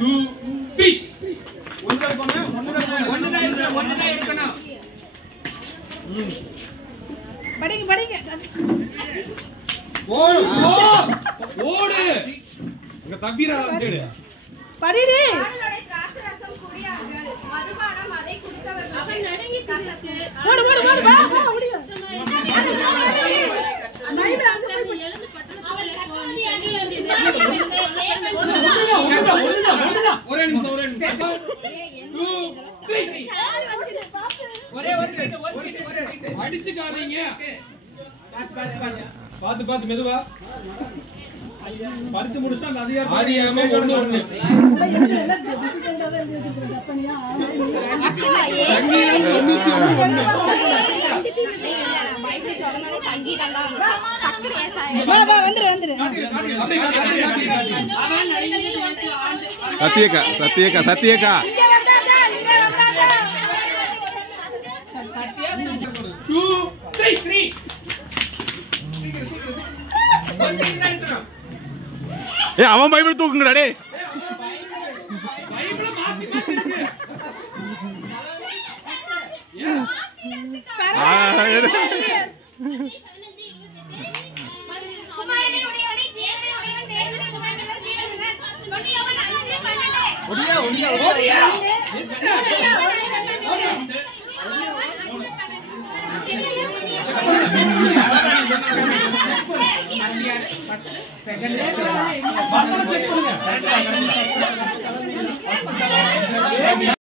2 3 ஒண்ணுதான் இருக்கணும். படிங்க ஓடு ஓடு இங்க தப்பிரா சைடு படிடி. திராட்சரசம் குடியார்கள் மதுபானம் அதை குடித்தவர்கள் ஓடு வா ஓடு. மைல அங்க போய் ஒரே நிமிஷம் 2 3 ஒரே அடிச்சுக்காதீங்க பாத்து மெதுவா படிச்சு முடிச்சா அந்த அதிகாரம் ஆரியாம ஒண்ணு சத்தியக்கா 2 3 அவன் பைபிள் தூக்குங்கடா டேய். பைபிள மாத்தி இருக்கு குமாரனே உடையவனே ஜீவனே உடையவன் தேவனே குமாரனே ஜீவனே கொடியவன் அஞ்சு பண்ணடே ஒடியா செகண்ட் வசனம் செக் பண்ணுங்க